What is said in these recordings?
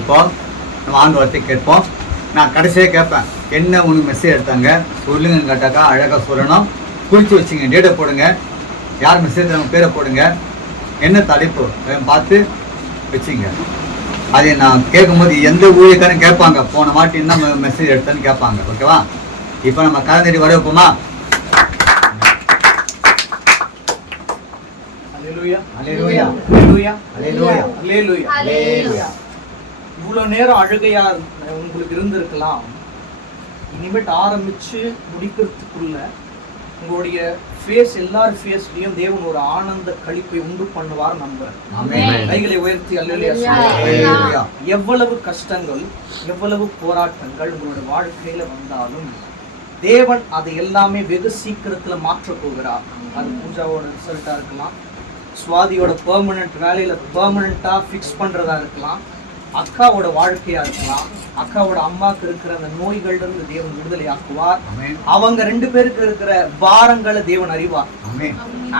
இப்போ நம்ம ஆண்டு வார்த்தை கேட்போம். நான் கடைசியாக கேட்பேன், என்ன உனக்கு மெசேஜ் எடுத்தாங்க சொல்லுங்கன்னு கேட்டாக்கா அழகாக சொல்லணும். குறித்து வச்சுங்க, டேட்டை போடுங்க, யார் மெசேஜ் நம்ம பேரை போடுங்க, என்ன தலைப்பு பார்த்து வச்சுங்க. அதை நான் கேட்கும்போது எந்த ஊழியக்காரன் கேட்பாங்க, போன வாட்டி என்ன மெசேஜ் எடுத்தான்னு கேட்பாங்க. ஓகேவா? இப்போ நம்ம கலந்தடி வர வைப்போமா? இவ்வளவு நேரம் அழுகையா உங்களுக்கு இருந்திருக்கலாம். இனிமேட்டு ஆரம்பிச்சு முடிக்கிறதுக்குள்ள உங்களுடைய ஃபேஸ், எல்லார் ஃபேஸ்லயும் தேவன் ஒரு ஆனந்த களிப்பை உண்டு பண்ணுவார் நம்புறேன். கைகளை உயர்த்தி அல்லேலூயா. எவ்வளவு கஷ்டங்கள், எவ்வளவு போராட்டங்கள் உங்களுடைய வாழ்க்கையில வந்தாலும் தேவன் அதை எல்லாமே வெகு சீக்கிரத்துல மாற்ற போகிறார். அது பூஜாவோட ரிசல்ட்டா இருக்கலாம், சுவாதியோட பெர்மனன்ட் வேலையில பெர்மனண்டா ஃபிக்ஸ் பண்றதா இருக்கலாம், அக்காவோட வாழ்க்கையா இருக்கலாம், அக்காவோட அம்மாக்கு இருக்கிற அந்த நோய்கள்ல இருந்து தேவன் விடுதலை ஆக்குவார். அவங்க 2 பேருக்கு இருக்கிற பாரங்களை தேவன் அறிவார்.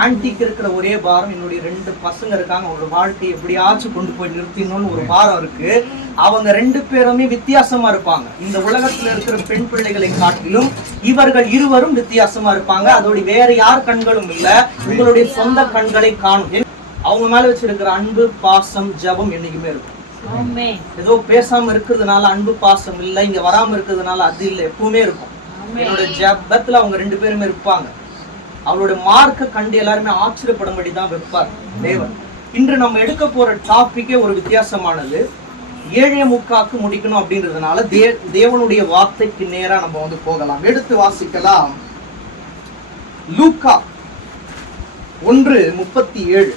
ஆன்டிக்கு இருக்கிற ஒரே பாரம், என்னுடைய 2 பசங்க இருக்காங்க, அவங்களோட வாழ்க்கையை எப்படியாச்சும் கொண்டு போய் நிறுத்தினோன்னு ஒரு பாரம் இருக்கு. அவங்க 2 பேருமே வித்தியாசமா இருப்பாங்க. இந்த உலகத்துல இருக்கிற பெண் பிள்ளைகளை காட்டிலும் இவர்கள் இருவரும் வித்தியாசமா இருப்பாங்க. அதோட வேற யார் கண்களும் இல்ல, உங்களுடைய சொந்த கண்களை காணும். அவங்க மேல வச்சிருக்கிற அன்பு, பாசம், ஜபம் என்னைக்குமே இருக்கும். ஏதோ பேசாம இருக்கிறதுனால அன்பு பாசம் இல்ல, இங்க வராம இருக்கிறதுனால அது இல்ல, எப்பவுமே இருக்கும். என்னோட ஜபத்துல அவங்க 2 பேருமே இருப்பாங்க. அவரோட மார்க்க கண்டு எல்லாருமே ஆச்சரியப்படும்படி தான் வைப்பார் தேவன். இன்று நம்ம எடுக்க போற டாபிக்கே ஒரு வித்தியாசமானது. 7:45 முடிக்கணும் அப்படின்றதுனால தேவனுடைய வார்த்தைக்கு நேரா நம்ம போகலாம். எடுத்து வாசிக்கலாம். லூக்கா 1:37.